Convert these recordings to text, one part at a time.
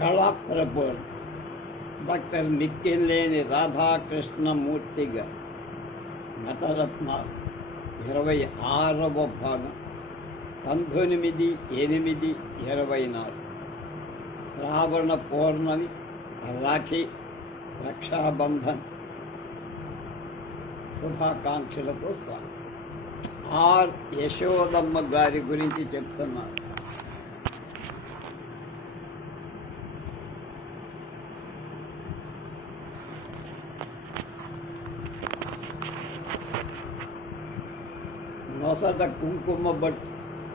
కళాప్రపూర్ doctor నిక్కిలేని రాధాకృష్ణమూర్తిగా Nataratna 26వ భాగం 19/8/24 శ్రావణ పౌర్ణమి, రాఖీ, రక్షాబంధన్ శుభాకాంక్షలతో స్వాగతం. Are Yashodamma గారి గురించి చెప్తున్నాను. నొసట కుంకుమ బట్టు,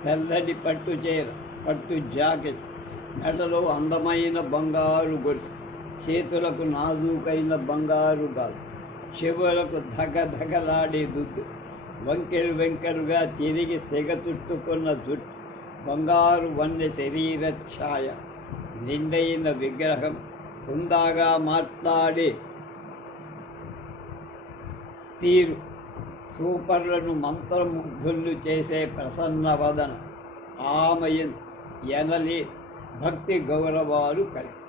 తెల్లటి పట్టు చీర, పట్టు జాకెట్, మెడలో అందమైన బంగారు గొలుసు, చేతులకు నాజూకైన బంగారు గాజు, చెవులకు ధగధగలాడే దుద్దు, వంకెలు వెంకెలుగా తిరిగి సెగ చుట్టుకున్న జుట్టు, బంగారు వన్నె శరీర ఛాయ, నిండైన విగ్రహం, హుందాగా మాట్లాడే తీరు, సూపర్లను మంత్రముగ్ధులు చేసే ప్రసన్న వదన, ఆమెయన్ ఎనలి భక్తి గౌరవాలు కలిసి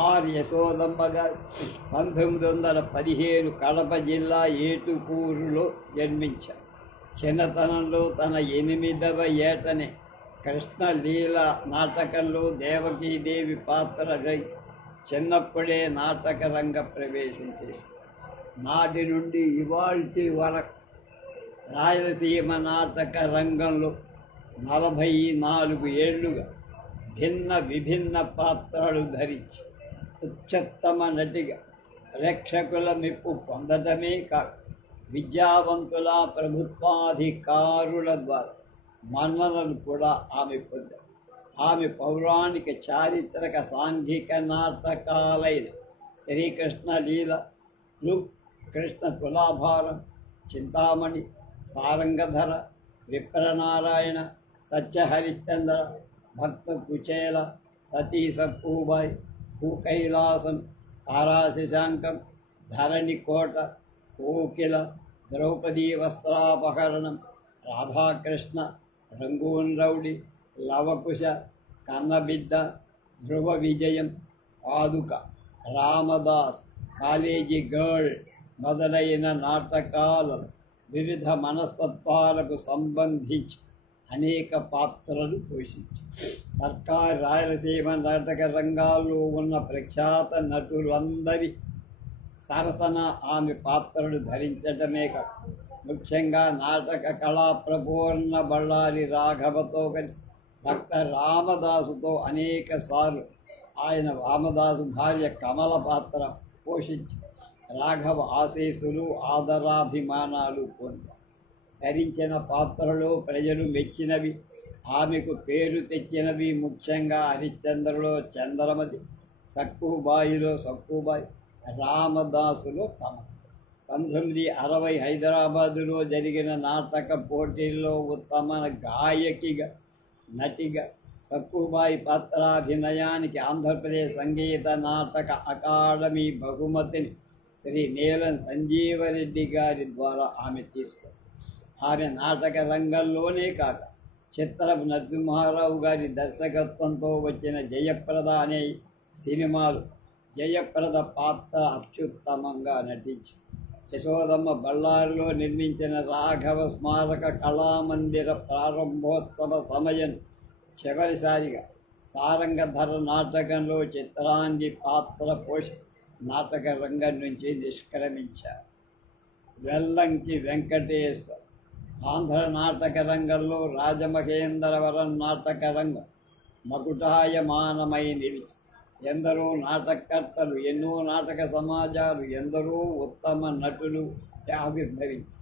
ఆర్ యశోదమ్మగా 1915 కడప జిల్లా ఏటుకూరులో జన్మించారు. చిన్నతనంలో తన 8వ ఏటనే కృష్ణలీల నాటకంలో దేవకీదేవి పాత్ర గ్రహించి చిన్నప్పుడే నాటక రంగ ప్రవేశం చేసింది. నాటి నుండి ఇవాల్టి వరకు రాయలసీమ నాటక రంగంలో 44 ఏళ్లుగా విభిన్న పాత్రలు ధరించి ఉచ్చత్తమ నటిగా ప్రేక్షకుల మెప్పు పొందటమే కాక విద్యావంతుల ప్రభుత్వాధికారుల ద్వారా మన్ననలు కూడా ఆమె పొందారు. ఆమె పౌరాణిక చారిత్రక సాంఘిక నాటకాలైన శ్రీకృష్ణ లీల, కృష్ణ తులాభారం, చింతామణి, సారంగధర, విప్రనారాయణ, సత్యహరిశ్చంద్ర, భక్త కుచేల, సతీ సక్కుబాయి, భూకైలాసం, తారాశశాంకం, ధరణికోట, కోకిల, ద్రౌపదీ వస్త్రాపహరణం, రాధాకృష్ణ, రంగూన్ రౌడి, లవకుశ, కన్నబిడ్డ, ధ్రువ విజయం, పాదుక, రామదాస్, కాలేజీ గర్ల్ మొదలైన నాటకాలను వివిధ మనస్తత్వాలకు సంబంధించి అనేక పాత్రలు పోషించి సర్కారు రాయలసీమ నాటక రంగాల్లో ఉన్న ప్రఖ్యాత నటులందరి సరసన ఆమె పాత్రలు ధరించడమే కాదు, ముఖ్యంగా నాటక కళా ప్రపూర్ణ బళ్ళారి రాఘవతో కలిసి డాక్టర్ రామదాసుతో అనేక సార్లు ఆయన రామదాసు భార్య కమల పాత్ర పోషించి రాఘవ ఆశీస్సులు, ఆదరాభిమానాలు పొందారు. ధరించిన పాత్రలో ప్రజలు మెచ్చినవి, ఆమెకు పేరు తెచ్చినవి ముఖ్యంగా హరిశ్చంద్రలో చంద్రమతి, సక్కుబాయిలో సక్కుబాయి, రామదాసులో కమ. 1960 హైదరాబాదులో జరిగిన నాటక పోటీల్లో ఉత్తమ గాయకిగా, నటిగా సక్కుబాయి పాత్రాభినయానికి ఆంధ్రప్రదేశ్ సంగీత నాటక అకాడమీ బహుమతిని శ్రీ నీలం సంజీవరెడ్డి గారి ద్వారా ఆమె తీసుకుంది. ఆమె నాటక రంగంలోనే కాక చిత్రపు నరసింహారావు గారి దర్శకత్వంతో వచ్చిన జయప్రద అనే సినిమాలు జయప్రద పాత్ర అత్యుత్తమంగా నటించి యశోదమ్మ బళ్ళారిలో నిర్మించిన రాఘవ స్మారక కళామందిర ప్రారంభోత్సవ సమయం చివరిసారిగా సారంగధర నాటకంలో చిత్రాంగి పాత్ర పోషి నాటక రంగం నుంచి నిష్క్రమించారు. వెల్లంకి వెంకటేశ్వర ఆంధ్ర నాటక రంగంలో రాజమహేంద్రవరం నాటక రంగం మకుటాయమానమై నిలిచి ఎందరో నాటకర్తలు, ఎన్నో నాటక సమాజాలు, ఎందరో ఉత్తమ నటులు ఆవిర్భవించి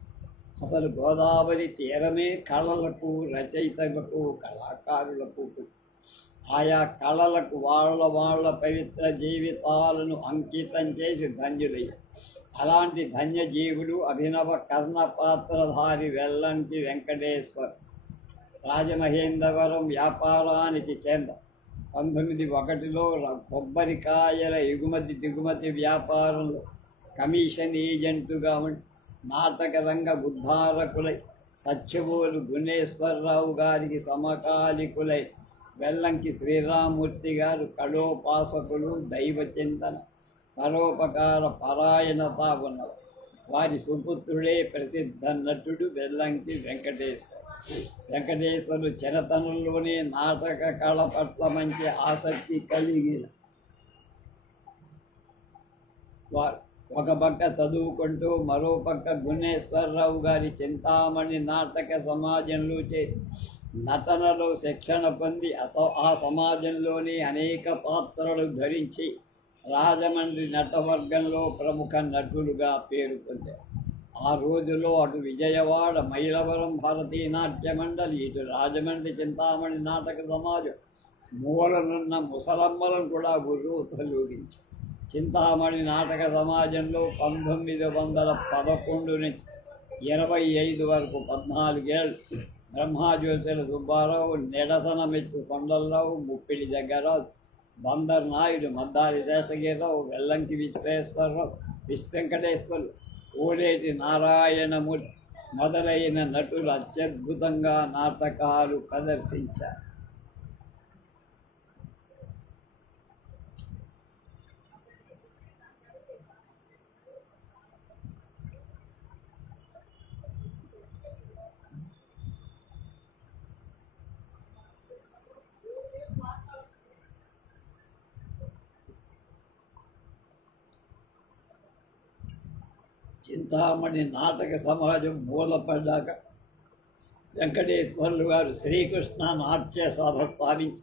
అసలు గోదావరి తీరమే కళలకు, రచయితలకు, కళాకారులకు ఆయా కళలకు వాళ్ళ పవిత్ర జీవితాలను అంకితం చేసి ధన్యులయ్యారు. అలాంటి ధన్యజీవుడు అభినవ కర్ణపాత్రధారి వెల్లంకి వెంకటేశ్వర్. రాజమహేంద్రవరం వ్యాపారానికి కేంద్రం. 1901లో కొబ్బరికాయల ఎగుమతి దిగుమతి వ్యాపారంలో కమిషన్ ఏజెంటుగా ఉండి నాటక రంగ ఉద్ధారకులై సత్యవోలు గుణేశ్వరరావు గారికి సమకాలికులై వెల్లంకి శ్రీరామూర్తి గారు కళోపాసకులు, దైవ చింతన, పరోపకార పరాయణత ఉన్నవారు. వారి సుపుత్రుడే ప్రసిద్ధ నటుడు వెల్లంకి వెంకటేశ్వరుడు చిన్నతనంలోనే నాటక కళ పట్ల మంచి ఆసక్తి కలిగిన వారు. ఒక పక్క చదువుకుంటూ మరో పక్క గుణేశ్వరరావు గారి చింతామణి నాటక సమాజంలో నటనలో శిక్షణ పొంది ఆ సమాజంలోని అనేక పాత్రలు ధరించి రాజమండ్రి నటవర్గంలో ప్రముఖ నటులుగా పేరు పొందారు. ఆ రోజులో అటు విజయవాడ మైలవరం భారతీయ నాట్య మండలి, ఇటు రాజమండ్రి చింతామణి నాటక సమాజం మూలనున్న ముసలమ్మలను కూడా గుర్రూతలూగించారు. చింతామణి నాటక సమాజంలో 1911 నుంచి 25 వరకు 14 ఏళ్ళు బ్రహ్మాజ్యోతుల సుబ్బారావు, నిడతన మెచ్చు కొండలరావు, ముప్పిడి జగ్గరావు, బందర్ నాయుడు, మద్దాలి శేషగిరిరావు, వెల్లంకి విశ్వేశ్వరరావు, వెంకటేశ్వరులు, ఓలేటి నారాయణమూర్తి మొదలైన నటులు అత్యద్భుతంగా నాటకాలు ప్రదర్శించారు. చింతామణి నాటక సమాజం మూలపడ్డాక వెంకటేశ్వర్లు గారు శ్రీకృష్ణ నాట్య సభ స్థాపించి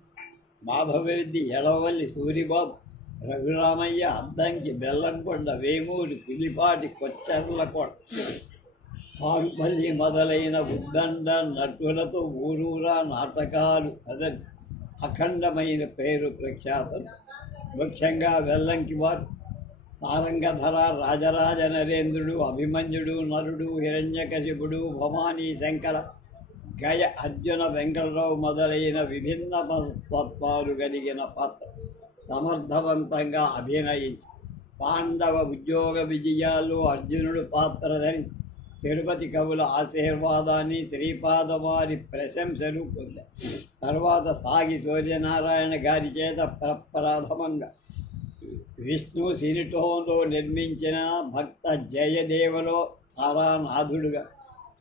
మాధవరెడ్డి, ఎడవల్లి సూరిబాబు, రఘురామయ్య, అద్దంకి, బెల్లంకొండ, వేమూరి, పిలిపాటి, కొచ్చెర్లకొండ, పాల్పల్లి మొదలైన ఉద్దండ నటులతో ఊరూరా నాటకాలు ప్రదర్శి అఖండమైన పేరు ప్రఖ్యాతలు. ముఖ్యంగా వెల్లంకి వారు సారంగధర, రాజరాజ నరేంద్రుడు, అభిమన్యుడు, నరుడు, హిరణ్యకశిపుడు, భవానీ శంకర, గయ, అర్జున, వెంకటరావు మొదలైన విభిన్న తత్వాలు కలిగిన పాత్ర సమర్థవంతంగా అభినయించి పాండవ ఉద్యోగ విజయాల్లో అర్జునుడు పాత్ర ధరించి తిరుపతి కవుల ఆశీర్వాదాన్ని, శ్రీపాదవారి ప్రశంసలు పొందారు. తర్వాత సాగి సూర్యనారాయణ గారి చేత ప్రప్రథమంగా విష్ణు సినిటోన్లో నిర్మించిన భక్త జయదేవలో తారానాథుడుగా,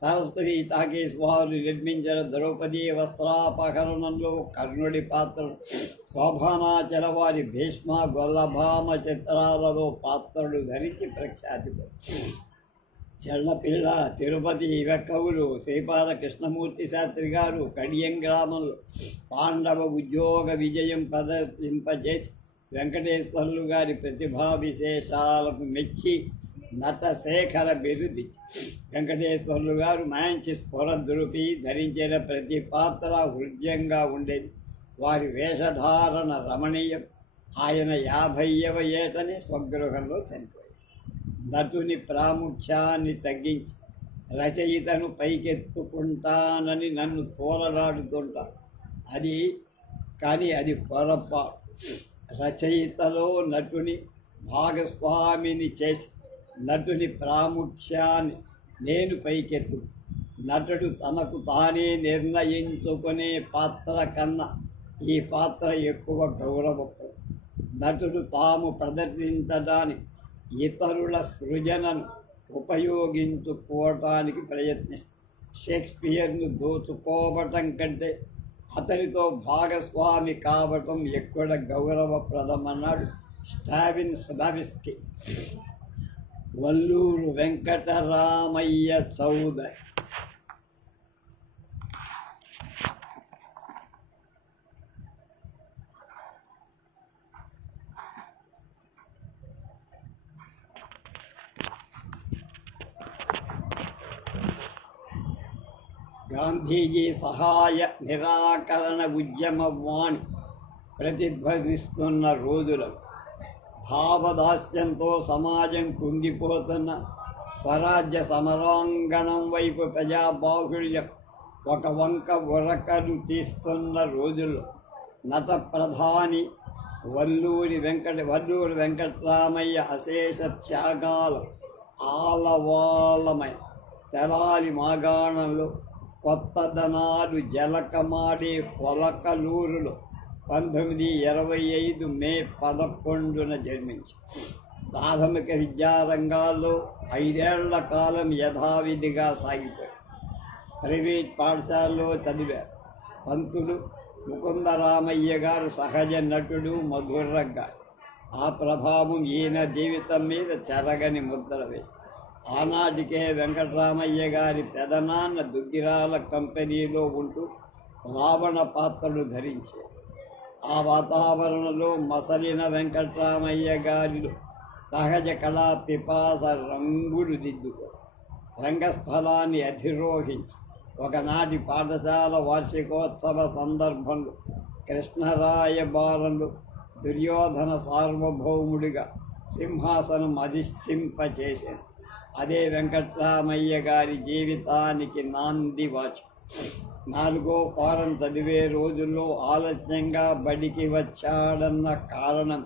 సరస్వతి టాకీస్ వారు నిర్మించిన ద్రౌపదీ వస్త్రాపహరణంలో కర్ణుడి పాత్రలు, శోభానాచల వారి భీష్మ, గొల్లభామ చిత్రాలలో పాత్రలు ధరించి ప్రఖ్యాతి పొందారు. చెళ్లపిల్ల, తిరుపతి కవులు శ్రీపాద కృష్ణమూర్తి శాస్త్రి గారు కడియం గ్రామంలో పాండవ ఉద్యోగ విజయం ప్రదర్శింపజేసి వెంకటేశ్వర్లు గారి ప్రతిభా విశేషాలకు మెచ్చి నటశేఖర బిరుది. వెంకటేశ్వర్లు గారు మంచి స్ఫురద్రూపి, ధరించిన ప్రతి పాత్ర హృదయంగా ఉండేది. వారి వేషధారణ రమణీయం. ఆయన 50వ ఏటనే స్వగృహంలో చనిపోయారు. నటుని ప్రాముఖ్యాన్ని తగ్గించి రచయితను పైకెత్తుకుంటానని నన్ను తోలలాడుతుంటారు. కానీ అది పొరపాటు. రచయితలో నటుని భాగస్వామిని చేసి నటుని ప్రాముఖ్యాన్ని నేను పైకెత్తు. నటుడు తనకు తానే నిర్ణయించుకునే పాత్ర కన్నా ఈ పాత్ర ఎక్కువ గౌరవప్రదం. నటుడు తాము ప్రదర్శించడానికి ఇతరుల సృజనను ఉపయోగించుకోవటానికి ప్రయత్నిస్తాడు. షేక్స్పియర్ను దోచుకోవటం కంటే అతనితో భాగస్వామి కావటం ఎక్కువ గౌరవప్రదమన్నాడు స్ట్రావిన్స్కీ. వల్లూరు వెంకటరామయ్య చౌదరి. గాంధీజీ సహాయ నిరాకరణ ఉద్యమ వాణి ప్రతిధ్వనిస్తున్న రోజులు, భావదాస్యంతో సమాజం కుంగిపోతున్న స్వరాజ్య సమరాంగణం వైపు ప్రజాబాహుళ్యం ఒక వంక ఉరకలు తీస్తున్న రోజుల్లో నట ప్రధాని వల్లూరి వెంకటరామయ్య అశేష త్యాగాల ఆలవాలమై తెలాలి మాగాణంలో కొత్తదనాలు జలకమాడే పొలకలూరులో 1925 మే 11న జన్మించి ప్రాథమిక విద్యారంగాల్లో 5 ఏళ్ల కాలం యథావిధిగా సాగిపోయారు. ప్రైవేట్ పాఠశాలలో చదివారు. పంతులు ముకుందరామయ్య గారు సహజ నటుడు, మధురగారు. ఆ ప్రభావం ఈయన జీవితం మీద చెరగని ముద్ర వేసి ఆనాటికే వెంకటరామయ్య గారి పెదనాన్న దుగ్గిరాల కంపెనీలో ఉంటూ రావణ పాత్రలు ధరించారు. ఆ వాతావరణంలో మసలిన వెంకటరామయ్య గారిలో సహజ కళా పిపాస రంగులు దిద్దుకో రంగస్థలాన్ని అధిరోహించి ఒకనాటి పాఠశాల వార్షికోత్సవ సందర్భంలో కృష్ణరాయబారంలో దుర్యోధన సార్వభౌముడిగా సింహాసనం అధిష్ఠింపచేశాను. అదే వెంకటరామయ్య గారి జీవితానికి నాంది వాచకం. 4వ ఫారం చదివే రోజుల్లో ఆలస్యంగా బడికి వచ్చాడన్న కారణం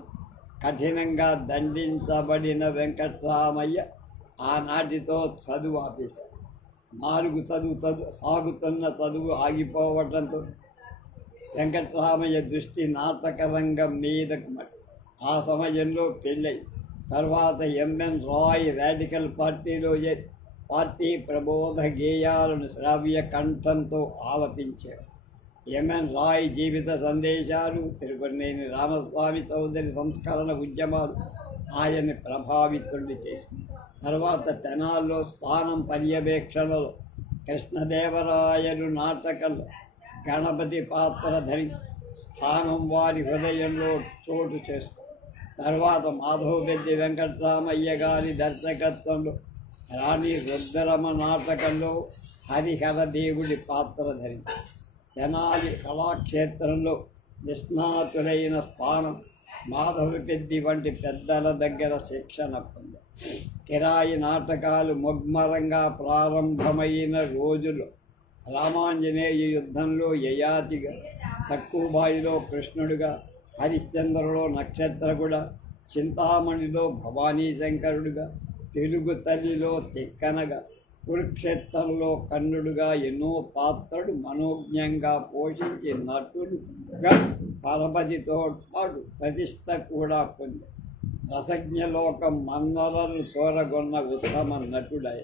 కఠినంగా దండించబడిన వెంకటరామయ్య ఆనాటితో చదువు ఆపేశారు. 4 సాగుతున్న చదువు ఆగిపోవడంతో వెంకటరామయ్య దృష్టి నాటక రంగం మీదకు మరి. ఆ సమయంలో పెళ్ళై తర్వాత ఎంఎన్ రాయ్ రాడికల్ పార్టీలో పార్టీ ప్రబోధ గేయాలను శ్రావ్య కంఠంతో ఆలపించారు. ఎంఎన్ రాయ్ జీవిత సందేశాలు, తిరుపతినేని రామస్వామి చౌదరి సంస్కరణ ఉద్యమాలు ఆయన్ని ప్రభావితుడిని చేసింది. తర్వాత తెనాల్లో స్థానం పర్యవేక్షణలో కృష్ణదేవరాయలు నాటకంలో గణపతి పాత్ర ధరించి స్థానం వారి హృదయంలో చోటు చేస్తుంది. తర్వాత మాధవపెద్ది వెంకటరామయ్య గారి దర్శకత్వంలో రాణి రుద్రమ నాటకంలో హరిహర దేవుడి పాత్ర ధరించారు. తెనాలి కళాక్షేత్రంలో నిష్ణాతులైన స్థానం మాధవపెద్ది వంటి పెద్దల దగ్గర శిక్షణ పొందారు. కిరాయి నాటకాలు ముగ్మరంగా ప్రారంభమైన రోజుల్లో రామాంజనేయ యుద్ధంలో యయాతిగా, సక్కుబాయిలో కృష్ణుడిగా, హరిశ్చంద్రలో నక్షత్రకుడా, చింతామణిలో భవానీశంకరుడుగా, తెలుగు తల్లిలో తిక్కనగా, కురుక్షేత్రంలో కన్నుడుగా ఎన్నో పాత్రలు మనోజ్ఞంగా పోషించి నటుడుగా పరపతితో పాటు ప్రతిష్ట కూడా పొందారు. రసజ్ఞలోకం మన్నలను చూరగొన్న ఉత్తమ నటుడై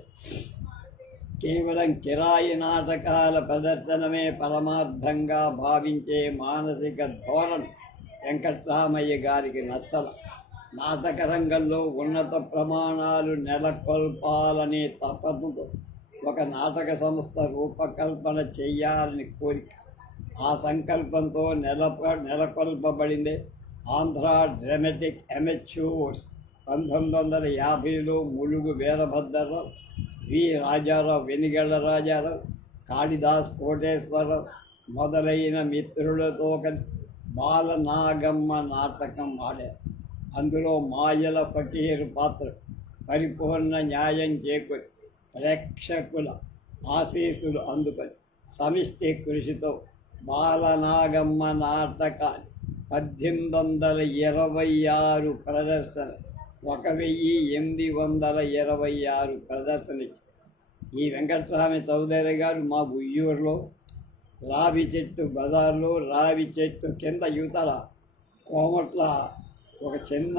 కేవలం కిరాయి నాటకాల ప్రదర్శనమే పరమార్థంగా భావించే మానసిక ధోరణి వెంకటరామయ్య గారికి నచ్చల. నాటక రంగంలో ఉన్నత ప్రమాణాలు నెలకొల్పాలనే తపనతో ఒక నాటక సంస్థ రూపకల్పన చేయాలని కోరిక. ఆ సంకల్పంతో నెలకొల్పబడిందే ఆంధ్ర డ్రామాటిక్ అమెచ్యూర్స్. 1950లో ములుగు వీరభద్రరావు, వి రాజారావు, వెనిగళ్ల రాజారావు, కాళిదాస్ కోటేశ్వరరావు మొదలైన మిత్రులతో కలిసి బాలనాగమ్మ నాటకం ఆడారు. అందులో మాయల ఫకీర్ పాత్ర పరిపూర్ణ న్యాయం చేకూరి ప్రేక్షకుల ఆశీస్సులు అందుకొని సమిష్టి కృషితో బాలనాగమ్మ నాటకాన్ని 1826 ప్రదర్శన 1826 ప్రదర్శన ఇచ్చారు. ఈ వెంకటరామ చౌదరి గారు మా ఉయ్యూరులో రావి చెట్టు బజార్లో రావి చెట్టు కింద యువతల కోమట్ల ఒక చిన్న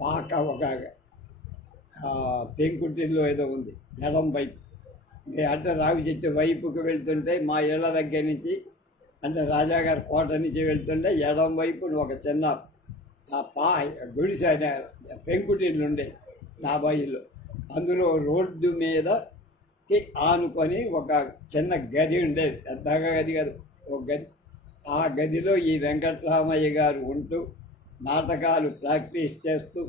పాక, ఒక పెంకుటిల్లో ఏదో ఉంది ఎడం వైపు. అంటే రావి చెట్టు వైపుకు వెళ్తుంటే మా ఇళ్ళ దగ్గర నుంచి, అంటే రాజాగారి కోట నుంచి వెళ్తుంటే ఎడం వైపు ఒక చిన్న గుడిసె పెంకుటిల్లు ఉండే 50 ఇల్లు. అందులో రోడ్డు మీదకి ఆనుకొని ఒక చిన్న గది ఉండేది, పెద్దగా గది కాదు, ఒక గది. ఆ గదిలో ఈ వెంకటరామయ్య గారు ఉంటూ నాటకాలు ప్రాక్టీస్ చేస్తూ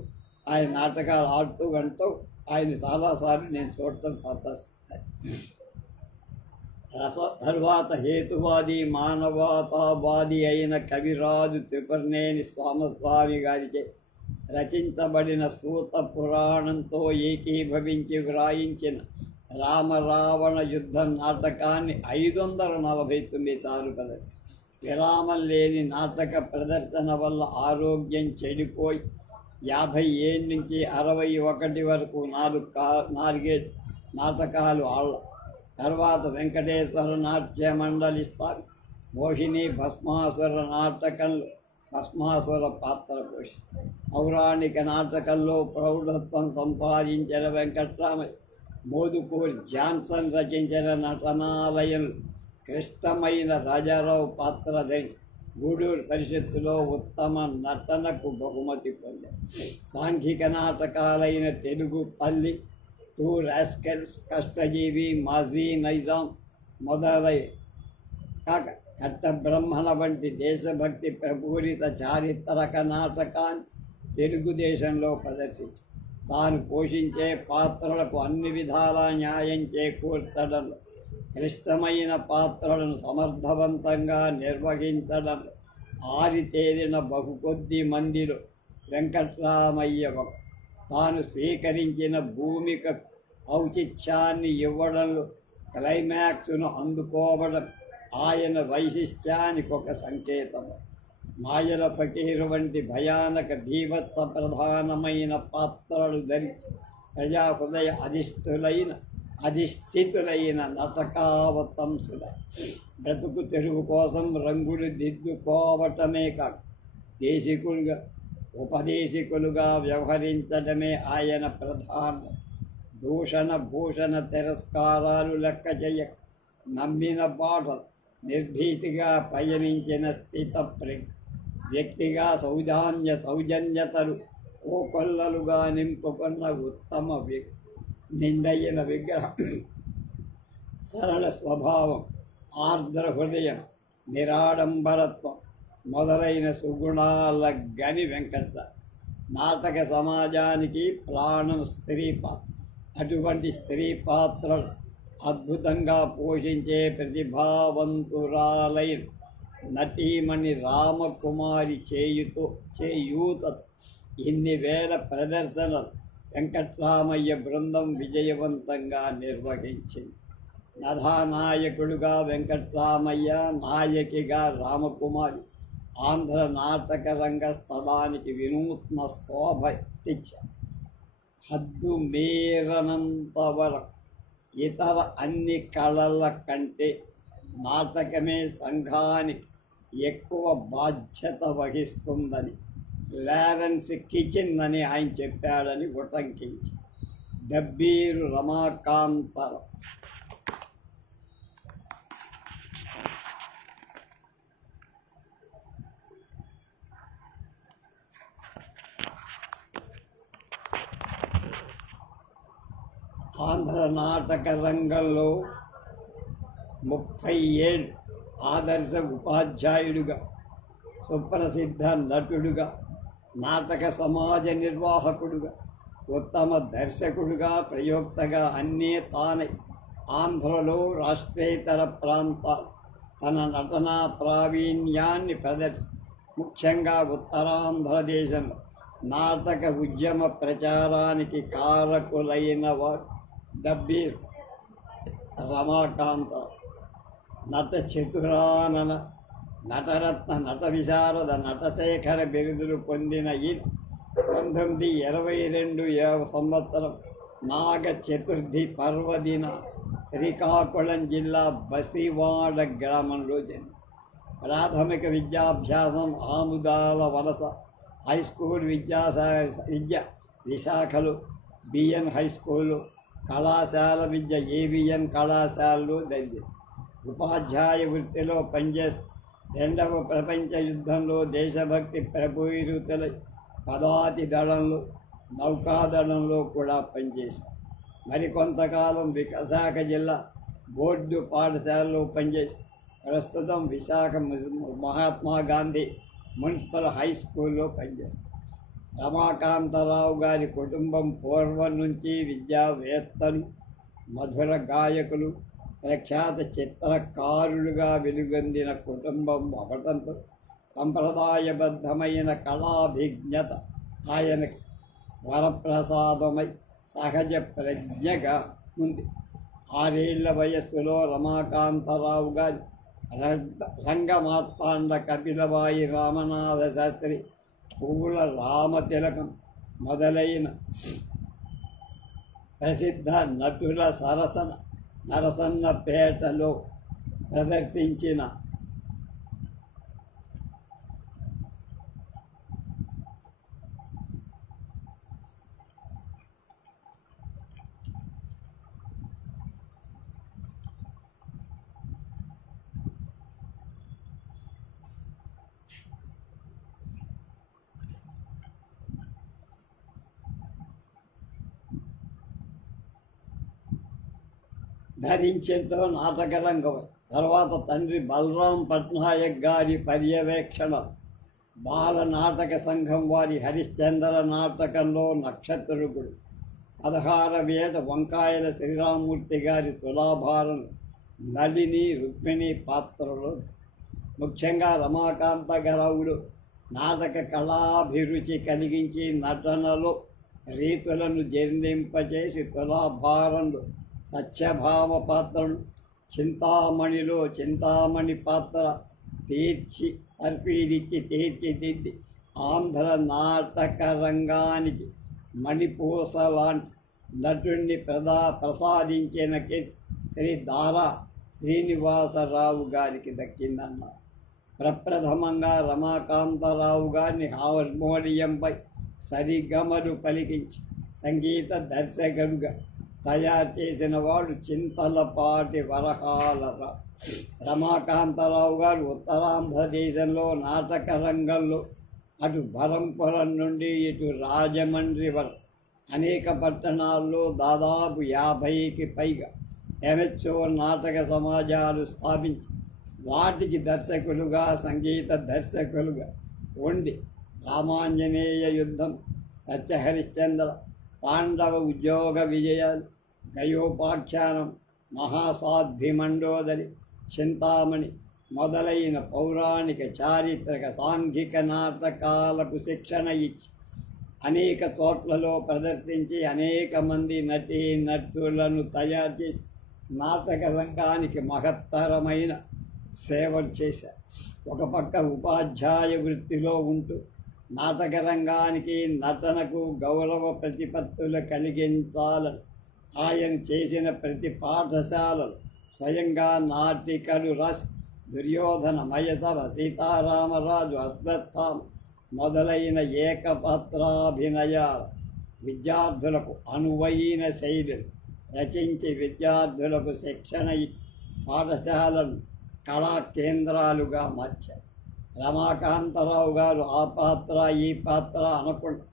ఆయన నాటకాలు ఆడుతూ అంటూ ఆయన చాలాసార్లు నేను చూడటం సంతోషిస్తాను. తర్వాత హేతువాది, మానవతావాది అయిన కవిరాజు త్రిపురనేని స్వామి గారిచే రచించబడిన సూత పురాణంతో ఏకీభవించి వ్రాయించిన రామరావణ యుద్ధ నాటకాన్ని 549 సార్లు ప్రదర్శన. విరామం లేని నాటక ప్రదర్శన వల్ల ఆరోగ్యం చెడిపోయి 57 నుంచి 61 వరకు 4 నాటకాలు ఆళ్ళ. తర్వాత వెంకటేశ్వర నాట్య మండలి స్థాయి మోహిని భస్మాసుర నాటకంలో భస్మాసుర పాత్ర పోషి పౌరాణిక నాటకంలో ప్రౌఢత్వం సంపాదించిన వెంకట్రామయ్య మోదుకూరి జాన్సన్ రచించిన నటనాలయం క్లిష్టమైన రాజారావు పాత్ర ధరించి గూడూరు పరిషత్తులో ఉత్తమ నటనకు బహుమతి పొందారు. సాంఘిక నాటకాలైన తెలుగు తల్లి, టూ రాస్కెల్స్, కష్టజీవి, మాజీ నైజాం మొదలై కాక కట్టబ్రహ్మణ వంటి దేశభక్తి ప్రపూరిత చారిత్రక నాటకాన్ని తెలుగుదేశంలో ప్రదర్శించి తాను పోషించే పాత్రలకు అన్ని విధాలా న్యాయం చేకూర్చడంలో, క్లిష్టమైన పాత్రలను సమర్థవంతంగా నిర్వహించడంలో ఆరితేరిన బహుకొద్ది మందిలో వెంకట్రామయ్య ఒకరు. తాను స్వీకరించిన భూమిక ఔచిత్యాన్ని ఇవ్వడంలో, క్లైమాక్స్ను అందుకోవడం ఆయన వైశిష్ట్యానికి ఒక సంకేతం. మాయల ఫకీరు వంటి భయానక భీభత్స ప్రధానమైన పాత్రలు ధరించి ప్రజాహృదయ అధిష్ఠితులైన నటకావతంసుల బ్రతుకు తెరువు కోసం రంగులు దిద్దుకోవటమే కాక దేశికులుగా ఉపదేశికులుగా వ్యవహరించడమే ఆయన ప్రధాన దూషణ భూషణ తిరస్కారాలు లెక్క చెయ్య నమ్మిన బాటలు నిర్భీతిగా పయనించిన స్థితప్రజ్ఞ వ్యక్తిగా సౌజన్యతలు కోకొల్లలుగా నింపుకున్న ఉత్తమ నిండైన విగ్రహం, సరళ స్వభావం, ఆర్ద్ర హృదయం, నిరాడంబరత్వం మొదలైన సుగుణాల గని వెంకట. నాటక సమాజానికి ప్రాణం స్త్రీ పాత్ర. అటువంటి స్త్రీ పాత్రలు అద్భుతంగా పోషించే ప్రతిభావంతురాలైన నటీమణి రామకుమారి చేయూత ఇన్ని వేల ప్రదర్శనలు వెంకట్రామయ్య బృందం విజయవంతంగా నిర్వహించింది. కథానాయకుడుగా వెంకట్రామయ్య, నాయకిగా రామకుమారి ఆంధ్ర నాటక రంగ స్థలానికి వినూత్న శోభ తెచ్చారు. హద్దు మీరనంత వరకు ఇతర అన్ని కళల కంటే నాటకమే సంఘానికి ఎక్కువ బాధ్యత వహిస్తుందని లారెన్స్ కిచెన్ అని ఆయన చెప్పాడని ఉటంకించి దబ్బీరు రమాకాంతరావు ఆంధ్ర నాటక రంగంలో 30 ఏళ్ళు ఆదర్శ ఉపాధ్యాయుడిగా, సుప్రసిద్ధ నటుడుగా, నాటక సమాజ నిర్వాహకుడుగా, ఉత్తమ దర్శకుడుగా, ప్రయోక్తగా అన్నీ తానై ఆంధ్రలో రాష్ట్రేతర ప్రాంతాలు తన నటనా ప్రావీణ్యాన్ని ముఖ్యంగా ఉత్తరాంధ్రదేశంలో నాటక ఉద్యమ ప్రచారానికి కారకులైన వారు దబ్బీరు రమాకాంతరావు. నట చతురానన, నటరత్న, నట విశారద, నటశేఖర బిరుదులు పొందిన ఈ 1922 సంవత్సరం నాగ చతుర్థి పర్వదిన శ్రీకాకుళం జిల్లా బసివాడ గ్రామంలో జన్మ. ప్రాథమిక విద్యాభ్యాసం ఆముదాల వలస హై స్కూల్ విద్య విశాఖలో, బిఎన్ హై స్కూలు, కళాశాల విద్య ఏబిఎన్ కళాశాలలో జరిగింది. ఉపాధ్యాయ వృత్తిలో పనిచేస్తూ 2వ ప్రపంచ యుద్ధంలో దేశభక్తి ప్రపూరితులై పదాతి దళంలో, నౌకాదళంలో కూడా పనిచేశారు. మరికొంతకాలం విశాఖ జిల్లా బోర్డు పాఠశాలలో పనిచేసి ప్రస్తుతం విశాఖ మహాత్మా గాంధీ మున్సిపల్ హై స్కూల్లో పనిచేస్తారు. రమాకాంతరావు గారి కుటుంబం పూర్వం నుంచి విద్యావేత్తలు, మధుర గాయకులు, ప్రఖ్యాత చిత్రకారులుగా వెలుగొందిన కుటుంబం అవటంతో సంప్రదాయబద్ధమైన కళాభిజ్ఞత ఆయనకి వరప్రసాదమై సహజ ప్రజ్ఞగా ఉంది. 6 ఏళ్ల వయస్సులో రమాకాంతరావు గారి రంగమార్తాండ కపిలవాయి రామనాథ శాస్త్రి, పువ్వుల రామతిలకం మొదలైన ప్రసిద్ధ నటుల సరసన నరసన్నపేటలో ప్రదర్శించిన ధరించేంతో నాటకరంగం. తర్వాత తండ్రి బలరాం పట్నాయక్ గారి పర్యవేక్షణ బాల నాటక సంఘం వారి హరిశ్చంద్ర నాటకంలో నక్షత్రుడు, 16వ ఏట వంకాయల శ్రీరామూర్తి గారి తులాభారం, నళిని రుక్మిణి పాత్రలు. ముఖ్యంగా రమాకాంతరావుడు నాటక కళాభిరుచి కలిగించి నటనలో రీతులను జీర్ణింపచేసి తులాభారంలో సత్యభామ పాత్రను, చింతామణిలో చింతామణి పాత్ర తీర్చిదిద్ది ఆంధ్ర నాటక రంగానికి మణిపూస లాంటి నటుణ్ణి ప్రసాదించిన శ్రీ దారా శ్రీనివాసరావు గారికి దక్కిందన్నారు. ప్రప్రథమంగా రమాకాంతరావు గారిని హార్మోనియంపై సరిగమలు పలికించి సంగీత దర్శకులుగా తయారు చేసిన వాడు చింతలపాటి వరహాలరావు. రమాకాంతరావు గారు ఉత్తరాంధ్రదేశంలో నాటక రంగంలో అటు బరంపురం నుండి ఇటు రాజమండ్రి వరకు అనేక పట్టణాల్లో దాదాపు 50కి పైగా ఎమెచ్యూర్ నాటక సమాజాలు స్థాపించి వాటికి దర్శకులుగా సంగీత దర్శకులుగా ఉండి రామాంజనేయ యుద్ధం, సత్యహరిశ్చంద్ర, పాండవ ఉద్యోగ విజయాలు, గయోపాఖ్యానం, మహాసాధ్వి మండోదరి, చింతామణి మొదలైన పౌరాణిక చారిత్రక సాంఘిక నాటకాలకు శిక్షణ ఇచ్చి అనేక చోట్లలో ప్రదర్శించి అనేక మంది నటులను తయారు చేసి నాటక రంగానికి మహత్తరమైన సేవలు చేశారు. ఒక పక్క ఉపాధ్యాయ వృత్తిలో ఉంటూ నాటక రంగానికి నటనకు గౌరవ ప్రతిపత్తులు కలిగించాలని ఆయన చేసిన ప్రతి పాఠశాలలు స్వయంగా నాటికలు రాసి దుర్యోధన, మయసభ, సీతారామరాజు, అశ్వత్థామ మొదలైన ఏకపాత్రాభినయాలు విద్యార్థులకు అనువైన శైలిని రచించి విద్యార్థులకు శిక్షణ ఇచ్చి పాఠశాలను కళా కేంద్రాలుగా మార్చారు. రమాకాంతరావు గారు ఆ పాత్ర ఈ పాత్ర అనకుండా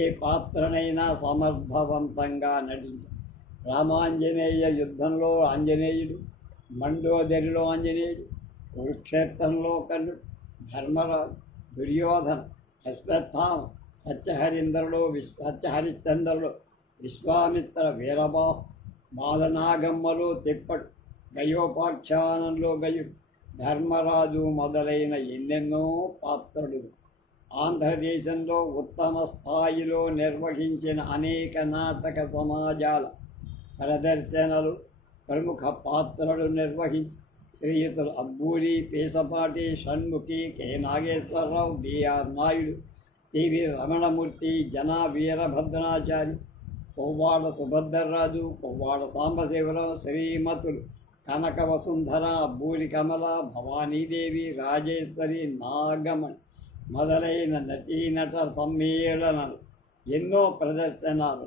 ఏ పాత్రనైనా సమర్థవంతంగా నటించారు. రామాంజనేయ యుద్ధంలో ఆంజనేయుడు, మండోదరిలో ఆంజనేయుడు, కురుక్షేత్రంలో కర్ణుడు, ధర్మరాజు, దుర్యోధన, అశ్వత్థామ, సత్యహరిశ్చంద్రుడు, విశ్వామిత్ర, వీరబాహు, బాలనాగమ్మలో తిప్పడు, గయోపాఖ్యానంలో గయుడు, ధర్మరాజు మొదలైన ఎన్నెన్నో పాత్రలు ఆంధ్రదేశంలో ఉత్తమ స్థాయిలో నిర్వహించిన అనేక నాటక సమాజాల ప్రదర్శనలు ప్రముఖ పాత్రలు నిర్వహించి శ్రీయుతులు Abburi, Pesapati, Shanmukhi, K Nageswararao, BR Naidu, TV Ramanamurthy, Jana Veerabhadrachari, Kovvada సుభద్రరాజు, Kovvada Sambasivarao, శ్రీమతులు కనక వసుంధర, అబ్బూరి కమల, భవానీదేవి, రాజేశ్వరి, నాగమణి మొదలైన నటీనట సమ్మేళనాలు ఎన్నో ప్రదర్శనలు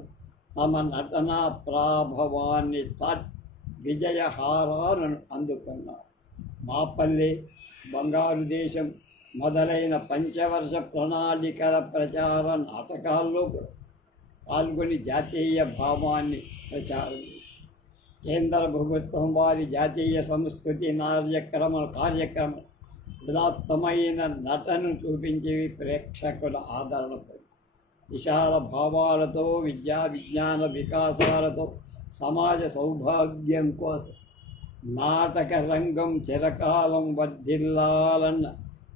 తమ నటనా ప్రాభవాన్ని చాటి విజయహారాలను అందుకున్నారు. మాపల్లె, బంగారు దేశం మొదలైన పంచవర్ష ప్రణాళికల ప్రచార నాటకాల్లో పాల్గొని జాతీయ భావాన్ని ప్రచారం చేశారు. కేంద్ర ప్రభుత్వం వారి జాతీయ సంస్కృతి కార్యక్రమం ఉదాత్తమైన నటను చూపించి ప్రేక్షకుల ఆదరణ పొంది విశాల భావాలతో విద్యా విజ్ఞాన వికాసాలతో సమాజ సౌభాగ్యం కోసం నాటక రంగం చిరకాలం వర్ధిల్లాలన్న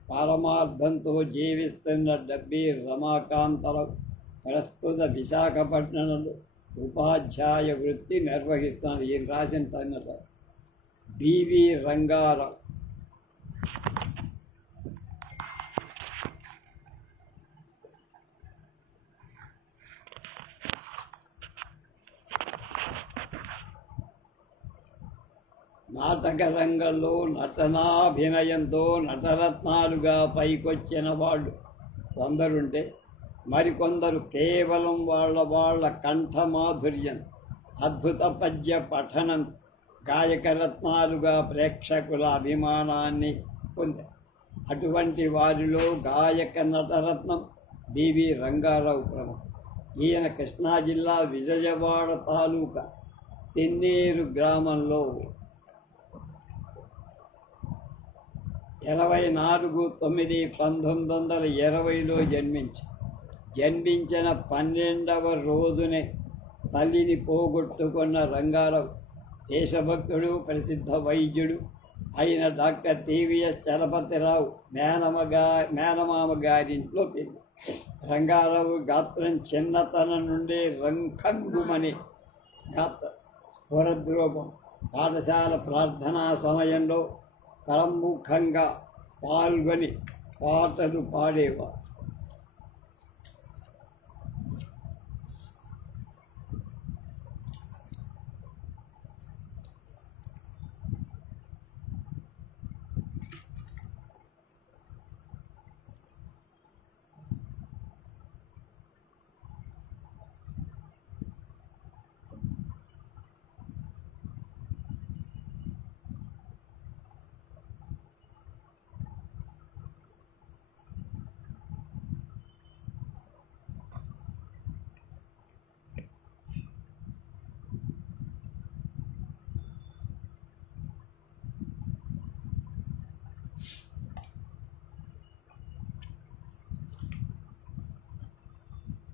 పరమార్థంతో జీవిస్తున్న డబ్బీ రమాకాంతరావు ప్రస్తుత విశాఖపట్నంలో ఉపాధ్యాయ వృత్తి నిర్వహిస్తున్నారు. ఈ రాసిన తమిళ బివి రంగారావు. నాటక రంగంలో నటనాభినయంతో నటరత్నాలుగా పైకొచ్చిన వాళ్ళు కొందరుంటే మరికొందరు కేవలం వాళ్ళ కంఠమాధుర్యం, అద్భుత పద్య పఠనం గాయకరత్నాలుగా ప్రేక్షకుల అభిమానాన్ని పొందారు. అటువంటి వారిలో గాయక నటరత్నం బివి రంగారావు ప్రముఖం. ఈయన కృష్ణా జిల్లా విజయవాడ తాలూకా తెన్నేరు గ్రామంలో 24/9/1920లో జన్మించిన 12వ రోజునే తల్లిని పోగొట్టుకున్న రంగారావు దేశభక్తుడు, ప్రసిద్ధ వైద్యుడు అయిన డాక్టర్ టీవీఎస్ చలపతిరావు మేనమామ గారింట్లో పెరిగి రంగారావు గాత్రం చిన్నతనం నుండే రంకంగుమని స్వరద్రూపం. పాఠశాల ప్రార్థనా సమయంలో ప్రముఖంగా పాల్గొని పాటలు పాడేవారు.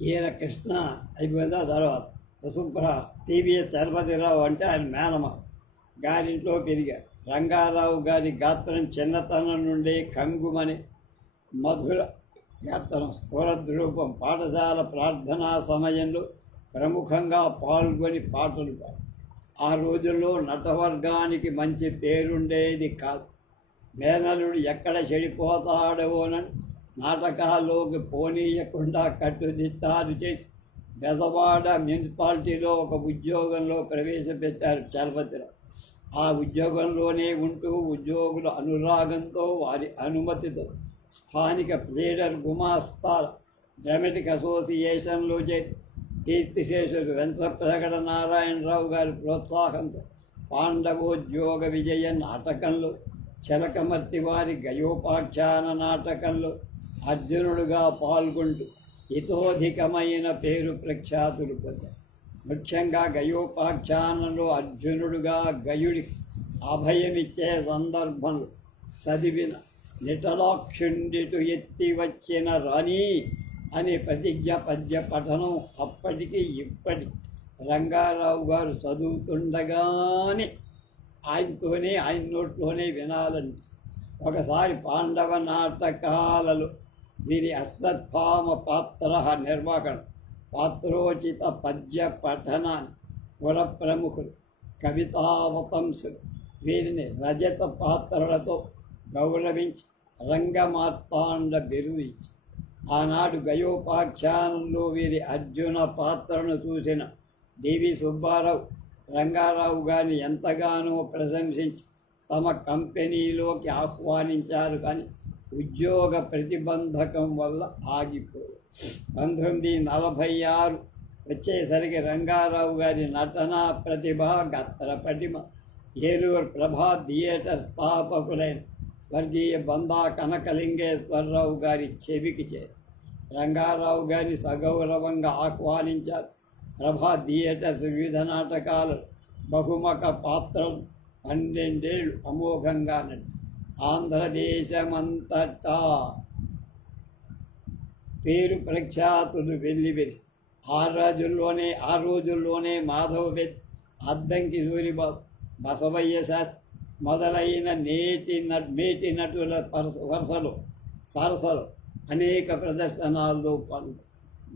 ఈయన కృష్ణ అయిపోయిందా తర్వాత వసుంధర టీవీఎస్ చలపతిరావు అంటే ఆయన మేనమ గారింట్లో పెరిగారు. రంగారావు గారి గాత్రం చిన్నతనం నుండి కంగుమని మధుర గాత్రం, స్ఫురద్రూపం. పాఠశాల ప్రార్థనా సమయంలో ప్రముఖంగా పాల్గొని పాటలు పాడు. ఆ రోజుల్లో నటవర్గానికి మంచి పేరుండేది కాదు. మేనలుడు ఎక్కడ చెడిపోతాడోనని నాటకాల్లోకి పోనీయకుండా కట్టుదిట్టాలు చేసి బెజవాడ మున్సిపాలిటీలో ఒక ఉద్యోగంలో ప్రవేశపెట్టారు చలపతిరావు. ఆ ఉద్యోగంలోనే ఉంటూ ఉద్యోగుల అనురాగంతో వారి అనుమతితో స్థానిక ప్లేడర్ గుమాస్తాల డ్రామాటిక్ అసోసియేషన్లో చేరి కీర్తిశేషులు వెంకటప్రగడ నారాయణరావు గారి ప్రోత్సాహంతో పాండవోద్యోగ విజయ నాటకంలో, చిలకమర్తి వారి గయోపాఖ్యాన నాటకంలో అర్జునుడుగా పాల్గొంటూ హితోధికమైన పేరు ప్రఖ్యాతులు పొందారు. ముఖ్యంగా గయోపాఖ్యానంలో అర్జునుడుగా గయుడి అభయమిచ్చే సందర్భంలో చదివిన నిటలాక్షుండిటు ఎత్తి వచ్చిన రాణి అనే ప్రతిజ్ఞ పద్య పఠనం అప్పటికి ఇప్పటి రంగారావు గారు చదువుతుండగానే ఆయన నోట్లోనే వినాలనిపిస్తుంది. ఒకసారి పాండవ నాటకాలలో వీరి అశ్వత్థామ పాత్ర నిర్వహణ, పాత్రోచిత పద్య పఠనాన్ని పుర ప్రముఖులు, కవితావతంసులు వీరిని రజత పాత్రలతో గౌరవించి రంగమార్తాండ బిరుదు ఇచ్చి ఆనాడు గయోపాఖ్యానంలో వీరి అర్జున పాత్రను చూసిన డివి సుబ్బారావు రంగారావు గారిని ఎంతగానో ప్రశంసించి తమ కంపెనీలోకి ఆహ్వానించారు. కానీ ఉద్యోగ ప్రతిబంధకం వల్ల ఆగిపోయారు. 1946 వచ్చేసరికి రంగారావు గారి నటనా ప్రతిభ, గత్తర పటిమ ఏలూరు ప్రభా థియేటర్ స్థాపకులైన వర్గీయ బందా కనకలింగేశ్వరరావు గారి చెవికి చేరి రంగారావు గారిని సగౌరవంగా ఆహ్వానించారు. ప్రభా థియేటర్స్ వివిధ నాటకాలు బహుముఖ పాత్రలు 12 ఏళ్ళు అమోఘంగా నటి ఆంధ్రదేశమంతటా పేరు ప్రఖ్యాతులు వెల్లివెలిసి ఆ రోజుల్లోనే మాధవ పెద్ద, అద్దంకి సూరిబాబు, బసవయ్య శాస్త్రి మొదలైన మేటి నటుల సరసలు అనేక ప్రదర్శనాల్లో పాల్గొన్నారు.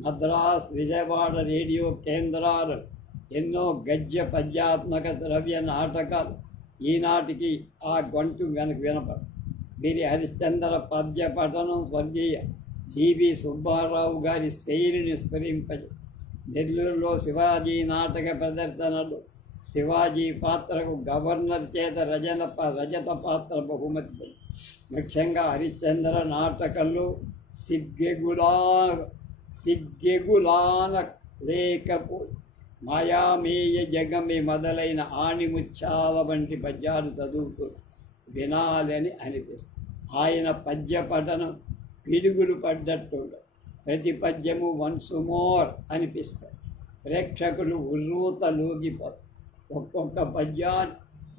మద్రాస్, విజయవాడ రేడియో కేంద్రాలు ఎన్నో గద్య పద్యాత్మక ద్రవ్య నాటకాలు ఈనాటికి ఆ గొంతు వెనక వినపడు. వీరి హరిశ్చంద్ర పద్య పఠనం స్వర్గీయ డివి సుబ్బారావు గారి శైలిని స్ఫురింపజే. నెల్లూరులో శివాజీ నాటక ప్రదర్శనలు శివాజీ పాత్రకు గవర్నర్ చేత రజత పాత్ర బహుమతి పొంది. ముఖ్యంగా హరిశ్చంద్ర నాటకంలో సిగ్గెగులాన లేకపోయి, మాయామేయ జగమే మొదలైన ఆణిముత్యాల వంటి పద్యాలు చదువుతూ వినాలని అనిపిస్తుంది. ఆయన పద్య పఠనం పిడుగులు పడ్డట్టుండదు. ప్రతి పద్యము వన్స్ మోర్ అనిపిస్తాయి. ప్రేక్షకులు ఉర్రూతలూగిపోతారు. ఒక్కొక్క పద్యాన్ని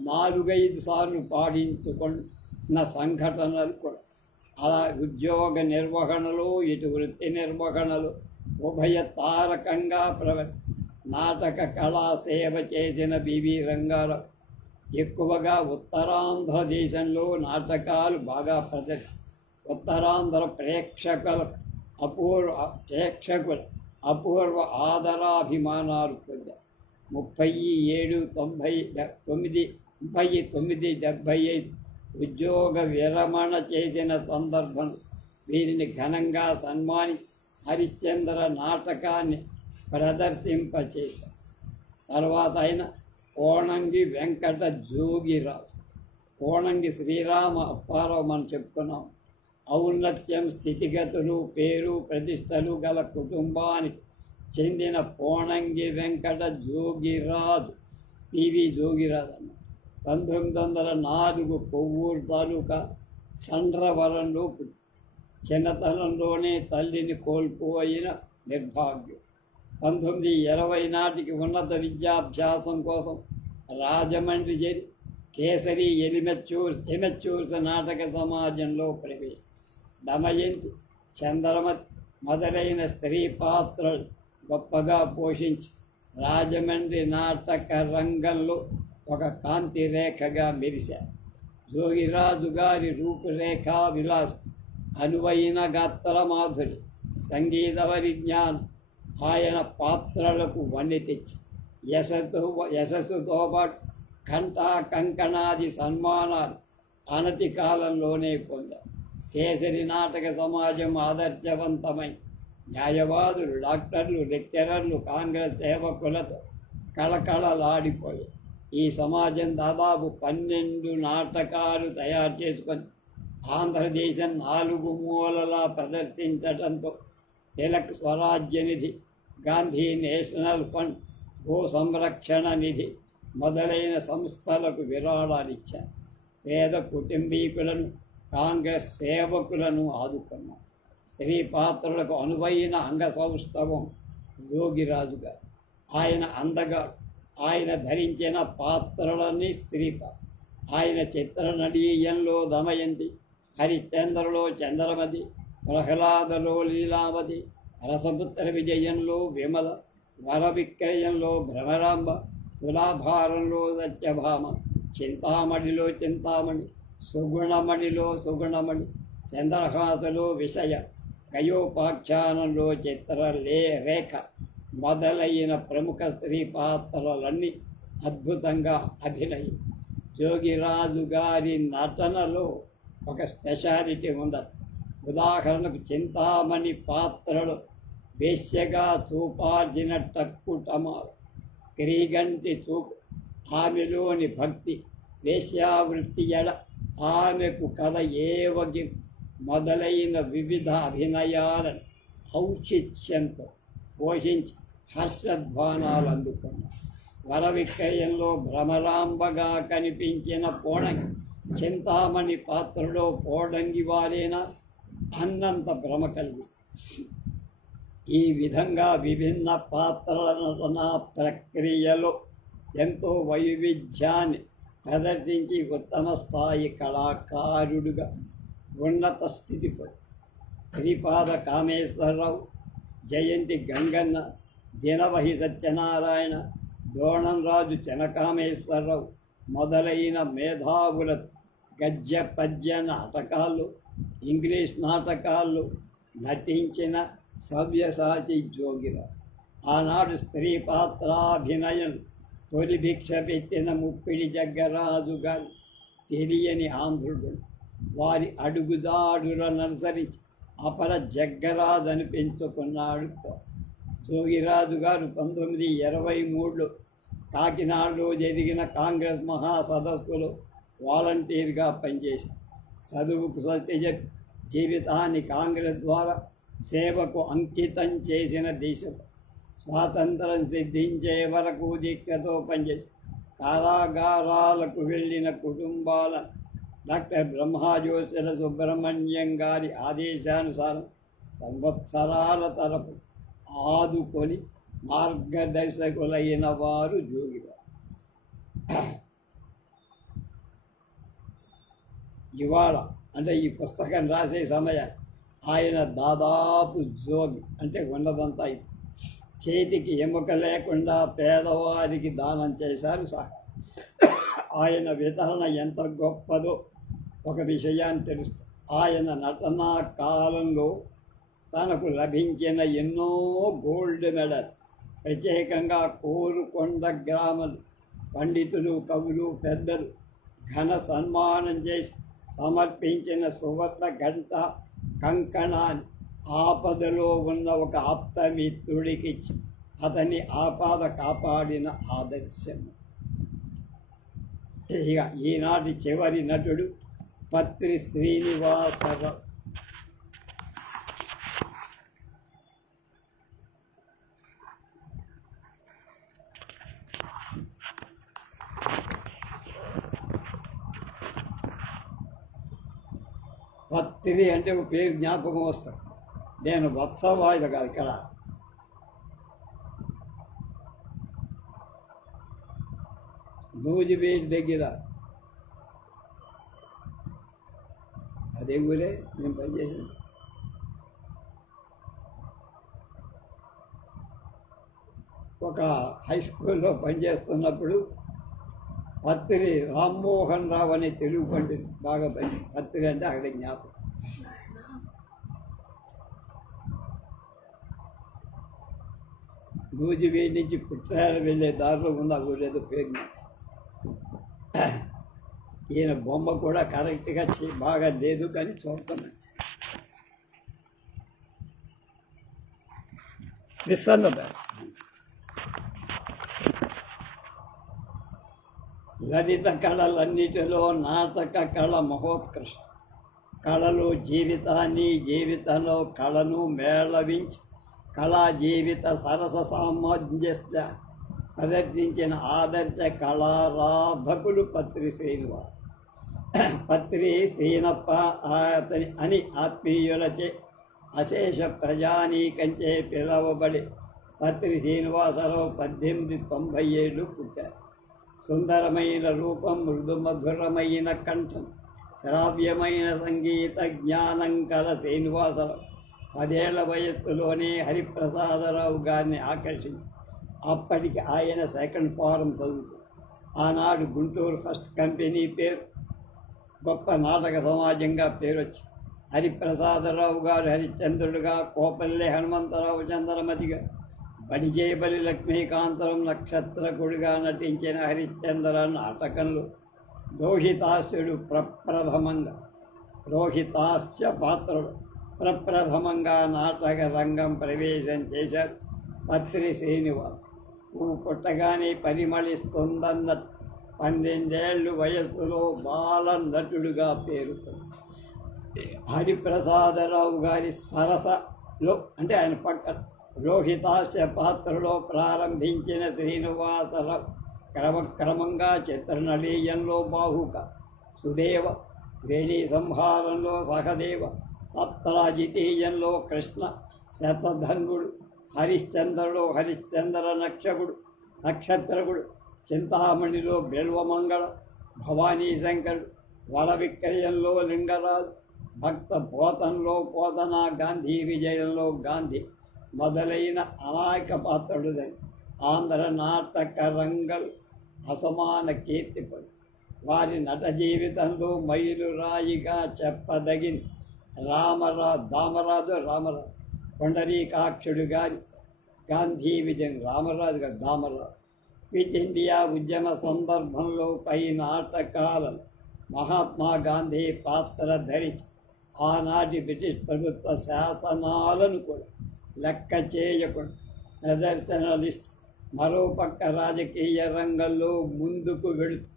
4-5 సార్లు పాడించుకున్న సంఘటనలు కూడా. అలా ఉద్యోగ నిర్వహణలో ఇటు వృత్తి నిర్వహణలో ఉభయ తారకంగా నాటక కళా సేవ చేసిన బివి రంగారావు ఎక్కువగా ఉత్తరాంధ్ర దేశంలో నాటకాలు బాగా ఉత్తరాంధ్ర ప్రేక్షకుల అపూర్వ ఆదరాభిమానాలు పొందారు. 37-39-75 ఉద్యోగ విరమణ చేసిన సందర్భం వీరిని ఘనంగా సన్మాని హరిశ్చంద్ర నాటకాన్ని ప్రదర్శింపచేశారు. తర్వాత ఆయన కోణంగి వెంకట జోగిరాజు, కోణంగి శ్రీరామ అప్పారావు మనం చెప్పుకున్నాం. ఔన్నత్యం, స్థితిగతులు, పేరు ప్రతిష్టలు గల కుటుంబానికి చెందిన కోణంగి వెంకట జోగిరాజు, పివి జోగిరాజు అన్న 1904 కొవ్వూరు తాలూకా చండ్రవరంలో పుట్టి చిన్నతనంలోనే తల్లిని కోల్పోయిన నిర్భాగ్యం. 1920 నాటికి ఉన్నత విద్యాభ్యాసం కోసం రాజమండ్రి చేరి కేసరి ఎమెచ్యూర్స్ నాటక సమాజంలో ప్రవేశం. దమయంతి, చంద్రమతి మొదలైన స్త్రీ పాత్రలు గొప్పగా పోషించి రాజమండ్రి నాటక రంగంలో ఒక కాంతి రేఖగా మెరిశారు. జోగిరాజు గారి రూపురేఖా విలాసం, అనువైన గాత్ర మాధురి, సంగీత పరిజ్ఞానం ఆయన పాత్రలకు వన్నె తెచ్చి యశస్సుతో పాటు కంఠా కంకణాది సన్మానాలు అనతి కాలంలోనే పొందారు. కేసరి నాటక సమాజం ఆదర్శవంతమై న్యాయవాదులు, డాక్టర్లు, లెక్చరర్లు, కాంగ్రెస్ సేవకులతో కళకళలాడిపోయాయి. ఈ సమాజం దాదాపు 12 నాటకాలు తయారు చేసుకొని ఆంధ్రదేశం 4 మూలలా ప్రదర్శించడంతో తిలక్ స్వరాజ్య నిధి, గాంధీ నేషనల్ ఫండ్, గో సంరక్షణ నిధి మొదలైన సంస్థలకు విరాళాలిచ్చారు. పేద కుటుంబీకులను, కాంగ్రెస్ సేవకులను ఆదుకున్నారు. స్త్రీ పాత్రలకు అనువైన అంగసౌష్ఠవం జోగిరాజు గారు. ఆయన అందగాడు. ఆయన ధరించిన పాత్రలన్నీ స్త్రీ పాత్ర. ఆయన చిత్రనడీయంలో దమయంతి, హరిశ్చంద్రలో చంద్రమతి, ప్రహ్లాదలో లీలావతి, రసపుత్ర విజయంలో విమల, వరవిక్రయంలో భ్రమరాంబ, తులాభారంలో సత్యభామ, చింతామణిలో చింతామణి, సుగుణమణిలో సుగుణమణి, చంద్రహాసలో విషయ, కయోపాఖ్యానంలో రేఖ మొదలైన ప్రముఖ స్త్రీ పాత్రలన్నీ అద్భుతంగా అభినయించి జోగిరాజు గారి నటనలో ఒక స్పెషాలిటీ ఉంది. ఉదాహరణకు చింతామణి పాత్రలో వేశ్యగా చూపాల్సిన టక్కుటమాలు, క్రీగంటి చూపు, ఆమెలోని భక్తి, వేశ్యావృత్తి ఎడ ఆమెకు కథ ఏవగి మొదలైన వివిధ అభినయాలను ఔచిత్యంతో పోషించి హర్షధ్వానాలు అందుకున్నారు. వరవిక్రయంలో భ్రమరాంబగా కనిపించిన పోడంగి చింతామణి పాత్రలో పోడంగి వారేనా అన్నంత భ్రమ కలిగిస్తుంది. ఈ విధంగా విభిన్న పాత్రల నటనా ప్రక్రియలో ఎంతో వైవిధ్యాన్ని ప్రదర్శించి ఉత్తమ స్థాయి కళాకారుడుగా ఉన్నత స్థితిపై శ్రీపాద కామేశ్వరరావు, జయంతి గంగన్న, దినవహి సత్యనారాయణ, దోణంరాజు చెనకామేశ్వరరావు మొదలైన మేధావుల గద్య పద్య నాటకాల్లో, ఇంగ్లీష్ నాటకాల్లో నటించిన సవ్యసాచి జోగిరావు. ఆనాడు స్త్రీ పాత్రాభినయం తొలి భిక్ష పెట్టిన ముప్పిడి జగ్గరాజు గారు తెలియని ఆంధ్రుడు. వారి అడుగుదాడులను అనుసరించి అపర జగ్గరాజు అని పెంచుకున్నాడు. జోగిరాజు గారు 1923లో కాకినాడలో జరిగిన కాంగ్రెస్ మహాసదస్సులో వాలంటీర్గా పనిచేశారు. చదువుకు సత్య చెప్పి జీవితాన్ని కాంగ్రెస్ ద్వారా సేవకు అంకితం చేసిన దేశం స్వాతంత్రం సిద్ధించే వరకు దీక్షతో పనిచేసి కారాగారాలకు వెళ్ళిన కుటుంబాల డాక్టర్ బ్రహ్మాజ్యోతిల సుబ్రహ్మణ్యం గారి ఆదేశానుసారం సంవత్సరాల తరపు ఆదుకొని మార్గదర్శకులైన వారు జోగిరావు. ఇవాళ అంటే ఈ పుస్తకం రాసే సమయం ఆయన దాదాపు జోగి అంటే ఉన్నదంతా చేతికి ఎముక లేకుండా పేదవారికి దానం చేశారు. ఆయన వితరణ ఎంత గొప్పదో ఒక విషయాన్ని తెలుస్తుంది. ఆయన నటనా కాలంలో తనకు లభించిన ఎన్నో గోల్డ్ మెడల్ ప్రత్యేకంగా కోరుకొండ గ్రామలు పండితులు, కవులు, పెద్దలు ఘన సన్మానం చేసి సమర్పించిన సువర్ణ గంట కంకణాన్ని ఆపదలో ఉన్న ఒక ఆప్తమిత్రుడికిచ్చి అతని ఆపద కాపాడిన ఆదర్శం. ఇక ఈనాటి చివరి నటుడు పత్రి శ్రీనివాసరావు. పత్రి అంటే ఒక పేరు జ్ఞాపకం వస్తుంది. నేను వత్సవాయుడు కాదు, ఇక్కడ నూజివీడు దగ్గర అదే ఊరే నేను పనిచేసాను. ఒక హై స్కూల్లో పనిచేస్తున్నప్పుడు పత్రి రామ్మోహన్ రావు అనే తెలుగు పండితుడు బాగా పత్రి అంటే అక్కడ జ్ఞాపకం. నూజివీడి నుంచి పుట్టాల వెళ్ళే దారిలో ఉన్న ఊరేదో పేరు. ఈయన బొమ్మ కూడా కరెక్ట్గా బాగా లేదు కానీ చూస్తున్నాను. లలిత కళలన్నిటిలో నాటక కళ మహోత్కృష్ట. కళలో జీవితాన్ని, జీవితంలో కళను మేళవించి కళా జీవిత సరస సామঞ্జస్య ప్రదర్శించిన ఆదర్శ కళారాధకులు పత్రి శ్రీనివాస్. పత్రి శ్రీనప్ప అతని అని ఆత్మీయులచే అశేష ప్రజానీకంచే పిలవబడి పత్రి శ్రీనివాసరావు 1897 పుట్టారు. సుందరమైన రూపం, మృదుమధురమైన కంఠం, శ్రావ్యమైన సంగీత జ్ఞానం కల శ్రీనివాసరావు 10 ఏళ్ల వయస్సులోనే హరిప్రసాదరావు గారిని ఆకర్షించి అప్పటికి ఆయన సెకండ్ ఫారం చదువుతూ ఆనాడు గుంటూరు ఫస్ట్ కంపెనీ పేరు గొప్ప నాటక సమాజంగా పేరు వచ్చింది. హరిప్రసాదరావు గారు హరిశ్చంద్రుడుగా, కోపల్లె హనుమంతరావు చంద్రమతిగా, బడిజేబలి లక్ష్మీకాంతరం నక్షత్రకుడిగా నటించిన హరిశ్చంద్ర నాటకంలో రోహితాస్యుడు రోహితాస్య పాత్రుడు ప్రప్రథమంగా నాటక రంగం ప్రవేశం చేశారు పత్రి శ్రీనివాస్. పువ్వు పుట్టగానే పరిమళిస్తుందన్న 12 ఏళ్ళు వయస్సులో బాల నటుడుగా పేరుకుంది. హరిప్రసాదరావు గారి సరసలో అంటే ఆయన పక్క రోహితాస్య పాత్రలో ప్రారంభించిన శ్రీనివాసరావు క్రమక్రమంగా చిత్రనళీయంలో బాహుక, సుదేవ, వేణీ సంహారంలో సహదేవ, సత్రాజితీయంలో కృష్ణ, శతధన్వుడు, హరిశ్చంద్రలో హరిశ్చంద్ర నక్షత్రకుడు, చింతామణిలో బిల్వమంగళ, భవానీ శంకరుడు, వర విక్రయంలో లింగరాజు, భక్త పోతంలో పోతన, గాంధీ విజయంలో గాంధీ మొదలైన అనేక పాత్రలుదని ఆంధ్ర నాటక రంగం అసమాన కీర్తిపడు. వారి నట జీవితంలో మైలురాయిగా చెప్పదగిన దామరాజు కొండరీకాక్షుడు గారి గాంధీ విజయం, రామరాజు గారు దామరాజు, క్విట్ ఇండియా ఉద్యమ సందర్భంలో పై నాటకాలను మహాత్మా గాంధీ పాత్ర ధరించి ఆనాటి బ్రిటిష్ ప్రభుత్వ శాసనాలను కూడా లెక్క చేయకుండా ప్రదర్శనలిస్తూ మరోపక్క రాజకీయ రంగంలో ముందుకు వెళుతూ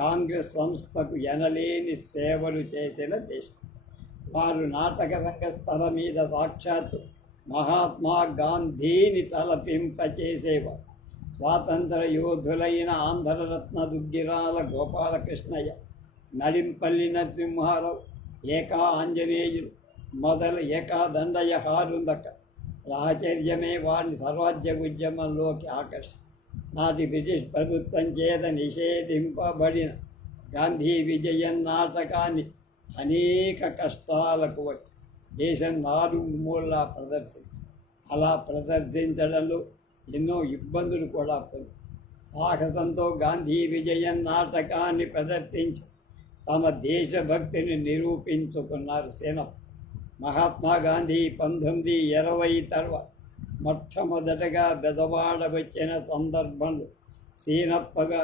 కాంగ్రెస్ సంస్థకు ఎనలేని సేవలు చేసిన దేశం. వారు నాటక రంగస్థల మీద సాక్షాత్తు మహాత్మా గాంధీని తలపింపచేసేవారు. స్వాతంత్ర యోధులైన ఆంధ్రరత్న దుగ్గిరాల గోపాలకృష్ణయ్య, నడింపల్లి నరసింహారావు, ఏకా ఆంజనేయులు ఏకా దండయ్య హారుందక రాచర్యమే వారిని స్వరాజ్య ఉద్యమంలోకి ఆకర్షి నాటి బ్రిటిష్ ప్రభుత్వం చేత నిషేధింపబడిన గాంధీ విజయం నాటకాన్ని అనేక కష్టాలకు వచ్చి దేశం నాలుమూలలా అలా ప్రదర్శించడంలో ఎన్నో ఇబ్బందులు కూడా పొంది సాహసంతో గాంధీ విజయం నాటకాన్ని ప్రదర్శించి తమ దేశభక్తిని నిరూపించుకున్నారు సేనప్ప. మహాత్మా గాంధీ 1920 తర్వాత మొట్టమొదటగా బెదవాడ వచ్చిన సందర్భంలో సీనప్పగా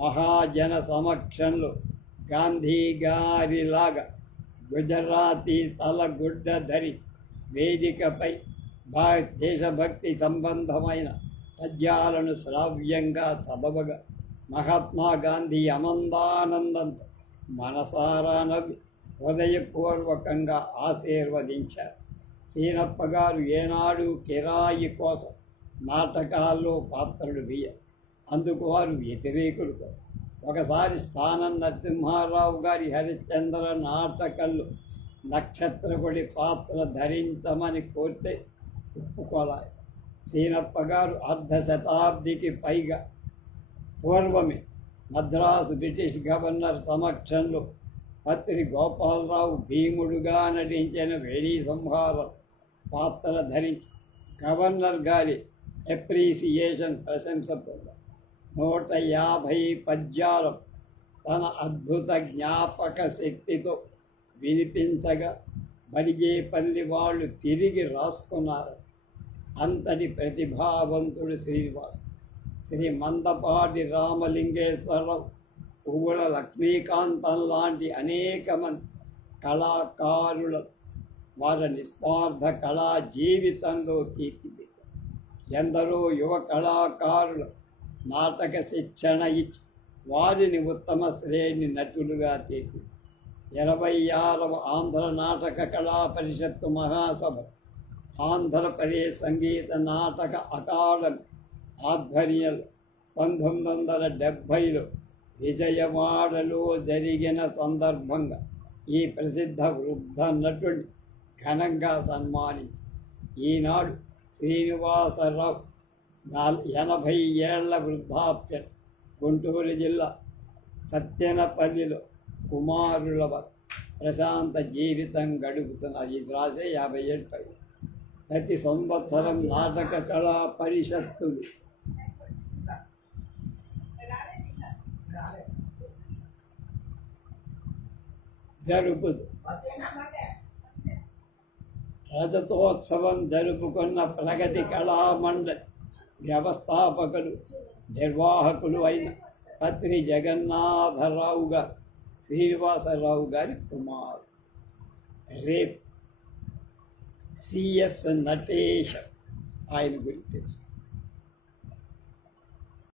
మహాజన సమక్షంలో గాంధీ గారిలాగా గుజరాతీ తలగుడ్డ ధరి వేదికపై దేశభక్తి సంబంధమైన పద్యాలను శ్రావ్యంగా చదవగా మహాత్మా గాంధీ అమందానందంతో మనసారా నవ్వి హృదయపూర్వకంగా ఆశీర్వదించారు. సీనప్ప గారు ఏనాడు కిరాయి కోసం నాటకాల్లో పాత్రలు వేయరు. అందుకు వారు వ్యతిరేకులు కూడా. ఒకసారి స్థానం నరసింహారావు గారి హరిశ్చంద్ర నాటకంలో నక్షత్రకుడి పాత్ర ధరించమని కోరితే ఒప్పుకోలేదు. సీనప్ప గారు అర్ధ శతాబ్దికి పైగా పూర్వమే మద్రాసు బ్రిటిష్ గవర్నర్ సమక్షంలో పత్రి గోపాలరావు భీముడుగా నటించిన వేణీ సంహారం పాత్ర ధరించి గవర్నర్ గారి అప్రిసియేషన్ ప్రశంస పొందారు. 150 పద్యాలు తన అద్భుత జ్ఞాపక శక్తితో వినిపించగా బలిగేపల్లి వాళ్ళు తిరిగి రాసుకున్నారు. అంతటి ప్రతిభావంతుడు శ్రీనివాస్. శ్రీ మందపాటి రామలింగేశ్వరరావు, పువ్వుల లక్ష్మీకాంతం లాంటి అనేక మంది కళాకారుల వారి నిస్వార్థ కళా జీవితంలో తీర్చిదిద్దారు. ఎందరో యువ కళాకారులు నాటక శిక్షణ ఇచ్చి వారిని ఉత్తమ శ్రేణి నటులుగా తీర్చి 26వ ఆంధ్ర నాటక కళా పరిషత్తు మహాసభ, ఆంధ్రప్రదేశ్ సంగీత నాటక అకాడమీ ఆధ్వర్యంలో 1970లో విజయవాడలో జరిగిన సందర్భంగా ఈ ప్రసిద్ధ వృద్ధ నటుడిని ఘనంగా సన్మానించి ఈనాడు శ్రీనివాసరావు 80 ఏళ్ల వృద్ధాప్యం గుంటూరు జిల్లా సత్యనపల్లిలో కుమారుల ప్రశాంత జీవితం గడుపుతున్నారు. ఇది రాసే 50 ఏళ్ళు పై. ప్రతి సంవత్సరం నాటక కళా పరిషత్తులు జరుపుతూ రజతోత్సవం జరుపుకున్న ప్రగతి కళామండలి వ్యవస్థాపకులు నిర్వాహకులు అయిన పత్రి జగన్నాథరావు గారు శ్రీనివాసరావు గారి కుమారు. రేపు సిఎస్ నటేష్ ఆయన గురించి తెలుసు.